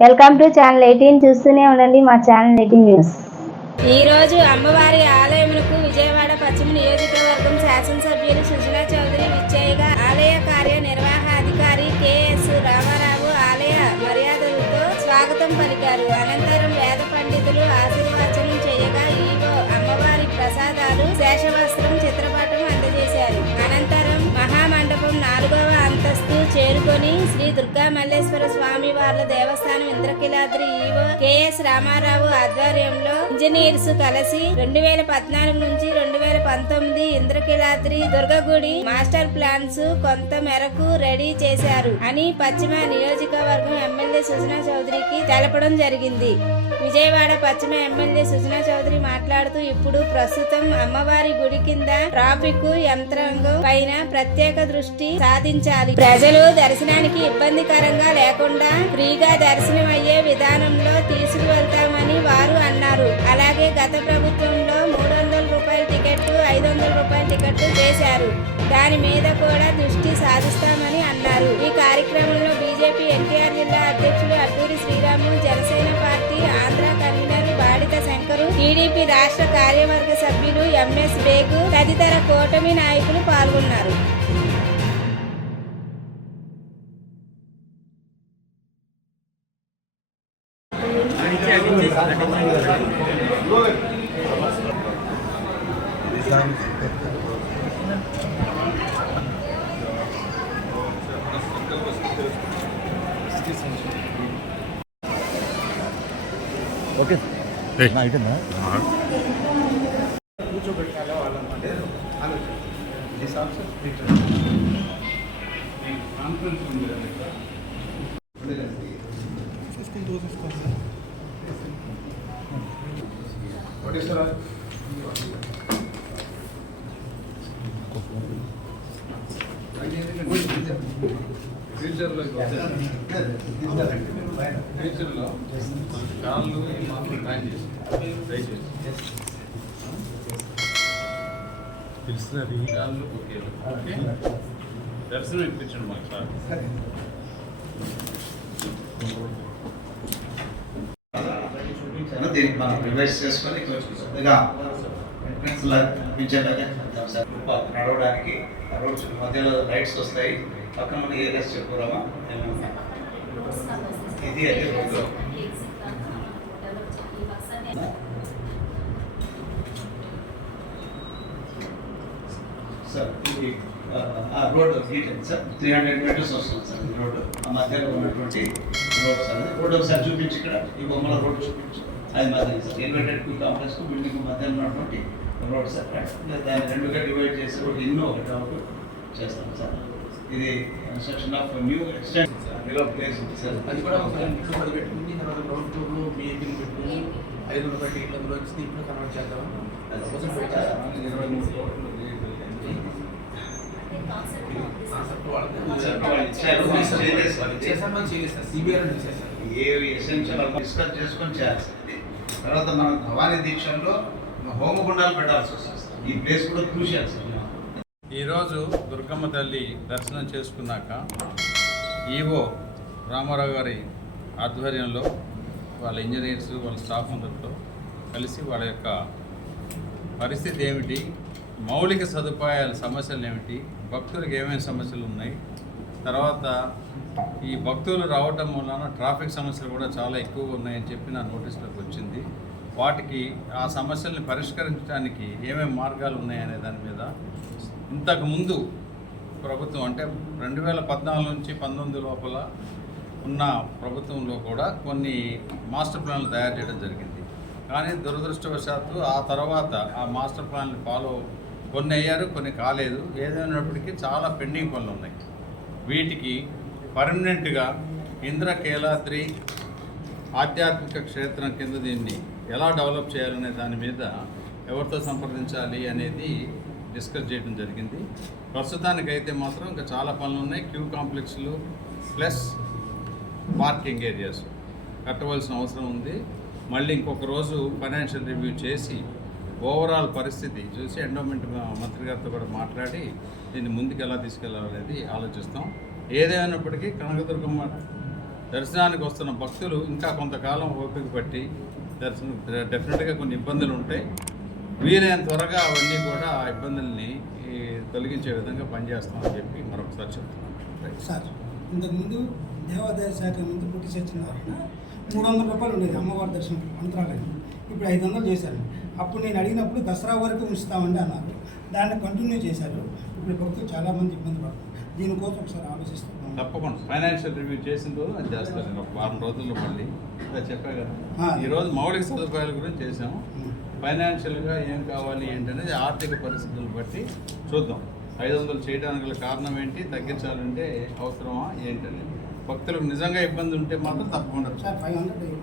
Welcome to channel 18 చూస్తూనే ఉండండి మా ఛానల్ 18 న్యూస్. ఈరోజు అమ్మవారి ఆలయమునకు విజయవాడ పశ్చిమ నియోజకవర్గం శాసనసభ్యులు సుజనా చౌదరి విచ్చేయగా ఆలయ కార్యనిర్వాహాధికారి కెఎస్ రామారావు ఆలయ మర్యాదలతో స్వాగతం పలికారు. అనంతరం వేద పండితులు ఆశీర్వచనం చేయగా ఈవో అమ్మవారి ప్రసాదాలు శేషవస్త్రం చిత్రపటం అందజేశారు. అనంతరం మహామండపం 4వ అంతస్తు చేరుకొని శ్రీ దుర్గా మల్లేశ్వర స్వామి వార్ల దేవస్థానం ఇంద్రకీలాద్రి ఈవో కెఎస్ రామారావు ఆధ్వర్యంలో ఇంజనీర్స్ కలిసి 2014 నుంచి 2019 ఇంద్రకీలాద్రి దుర్గగుడి మాస్టర్ ప్లాన్స్ కొంత మేరకు రెడీ చేశారు అని పశ్చిమ నియోజకవర్గం ఎమ్మెల్యే సుజనా చౌదరికి తెలపడం జరిగింది. విజయవాడ పశ్చిమ ఎమ్మెల్యే సుజనా చౌదరి మాట్లాడుతూ ఇప్పుడు ప్రస్తుతం అమ్మవారి గుడి కింద ట్రాఫిక్ యంత్రాంగం పైన ప్రత్యేక దృష్టి సాధించాలి. ప్రజలు దర్శనానికి ఇబ్బందికరంగా లేకుండా ఫ్రీగా దర్శనం అయ్యే విధానంలో తీసుకువెళ్తామని వారు అన్నారు. అలాగే గత ప్రభుత్వంలో 300 రూపాయల టికెట్ 500 రూపాయల టికెట్ చేశారు. దాని మీద కూడా దృష్టి సాధిస్తామని అన్నారు. ఈ కార్యక్రమంలో బీజేపీ ఎన్టీఆర్ జిల్లా అధ్యక్షులు Adduri Sriramu, Janasena party Andhra convener Badita Shankar, TDP రాష్ట్ర కార్యవర్గ సభ్యులు ఎంఎస్ బేగు తదితర కూటమి నాయకులు పాల్గొన్నారు. ఓకే అయిపోయిందా? కూర్చోబెట్టాలి వాళ్ళంటే ఫ్యూచర్లో కాళ్ళు ప్లాన్ చేసి పిలుస్తున్నారు కాళ్ళు ఓకే దర్శనం ఇప్పించండి మాకు సార్. దీనికి మనం రివైజ్ చేసుకొని కొంచెం పెద్దగా నడవడానికి రోడ్ మధ్యలో లైట్స్ వస్తాయి. పక్కన మన ఏరియాస్ చెప్పుకోరామా ఇది అదే రోడ్లో సార్. ఇది రోడ్ డీటెయిల్ సార్ 300 మీటర్స్ వస్తుంది సార్. ఈ రోడ్డు ఆ మధ్యలో ఉన్నటువంటి రోడ్ సార్. రోడ్ ఒకసారి చూపించి ఇక్కడ ఈ బొమ్మల రోడ్ చూపించు. అది మధ్య sir elevated Q complex building మధ్యలో ఉన్నటువంటి రోడ్ సార్. దాన్ని రెండుగా డివైడ్ చేసి రోడ్ ఇన్నో ఒకటి అవుట్ చేస్తాం సార్. ఇది construction of new extent place ఉంది సార్. అది కూడా ఒకసారి పెట్టుకుని తర్వాత గ్రౌండ్ ఫ్లోర్లో మీ పెట్టుకుని 5 రూపాయల టికెట్ అందులో ఇచ్చి ఇప్పుడు కన్వర్ట్ చేద్దాం. 23 కోట్లు డిస్కస్ చేసుకొని చేయాలి. తర్వాత మనం భవానీ దీక్షంలో హోమగుండాలు పెట్టాల్సి వస్తుంది. ఈ ప్లేస్ కూడా క్రూషియల్ సార్. ఈరోజు దుర్గమ్మ తల్లి దర్శనం చేసుకున్నాక ఈవో రామారావు గారి ఆధ్వర్యంలో వాళ్ళ ఇంజనీర్స్ వాళ్ళ స్టాఫ్ అందరితో కలిసి వాళ్ళ యొక్క పరిస్థితి ఏమిటి, మౌలిక సదుపాయాల సమస్యలు ఏమిటి, భక్తులకు ఏమేమి సమస్యలు ఉన్నాయి, తర్వాత ఈ భక్తులు రావటం వలన ట్రాఫిక్ సమస్యలు కూడా చాలా ఎక్కువగా ఉన్నాయని చెప్పి నా నోటీసులోకి వచ్చింది. వాటికి ఆ సమస్యల్ని పరిష్కరించడానికి ఏమేమి మార్గాలు ఉన్నాయనే దాని మీద ఇంతకుముందు ప్రభుత్వం అంటే 2014 నుంచి 19 లోపల ఉన్న ప్రభుత్వంలో కూడా కొన్ని మాస్టర్ ప్లాన్లు తయారు చేయడం జరిగింది. కానీ దురదృష్టవశాత్తు ఆ తర్వాత ఆ మాస్టర్ ప్లాన్లు కొన్ని అయ్యారు, కొన్ని కాలేదు. ఏదైనప్పటికీ చాలా పెండింగ్ పనులు ఉన్నాయి. వీటికి పర్మనెంట్గా ఇంద్రకీలాద్రి ఆధ్యాత్మిక క్షేత్రం కింద దీన్ని ఎలా డెవలప్ చేయాలనే దాని మీద ఎవరితో సంప్రదించాలి అనేది డిస్కస్ చేయడం జరిగింది. ప్రస్తుతానికైతే మాత్రం ఇంకా చాలా పనులు ఉన్నాయి. క్యూ కాంప్లెక్స్లు ప్లస్ పార్కింగ్ ఏరియాస్ కట్టవలసిన అవసరం ఉంది. మళ్ళీ ఇంకొక రోజు ఫైనాన్షియల్ రివ్యూ చేసి ఓవరాల్ పరిస్థితి చూసి ఎండోమెంట్ మంత్రి గారితో కూడా మాట్లాడి దీన్ని ముందుకు ఎలా తీసుకెళ్లాలనేది ఆలోచిస్తాం. ఏదేమైనప్పటికీ కనకదుర్గమ్మ దర్శనానికి వస్తున్న భక్తులు ఇంకా కొంతకాలం ఓపిక పట్టి దర్శనం డెఫినెట్గా కొన్ని ఇబ్బందులు ఉంటాయి. వీలైన త్వరగా అవన్నీ కూడా ఆ ఇబ్బందుల్ని తొలగించే విధంగా పనిచేస్తామని చెప్పి మరొకసారి చెప్తున్నాను. సార్ ఇంతకుముందు దేవాదాయ శాఖ మంత్రి పుట్టి సత్యనారాయణ 300 రూపాయలు ఉండేది అమ్మవారి దర్శనం మంత్రాలయం. ఇప్పుడు 500 చేశారు. అప్పుడు నేను అడిగినప్పుడు దసరా వరకు ఉంచుతామండి అన్నారు. దాన్ని కంటిన్యూ చేశారు. ఇప్పుడు భక్తులు చాలామంది ఇబ్బంది పడుతున్నారు. దీనికోసం ఒకసారి ఆలోచిస్తాం. తప్పకుండా ఫైనాన్షియల్ రివ్యూ చేసిన రోజు అది చేస్తాను నేను ఒక వారం రోజుల్లో మళ్ళీ ఇలా చెప్పా కదా. ఈరోజు మౌలిక సదుపాయాల గురించి చేసాము. ఫైనాన్షియల్గా ఏం కావాలి ఏంటనేది ఆర్థిక పరిస్థితులను బట్టి చూద్దాం. 500 చేయడానికి గల కారణం ఏంటి, తగ్గించాలంటే అవసరమా ఏంటనేది. భక్తులకు నిజంగా ఇబ్బంది ఉంటే మాత్రం తప్పకుండా సార్ 500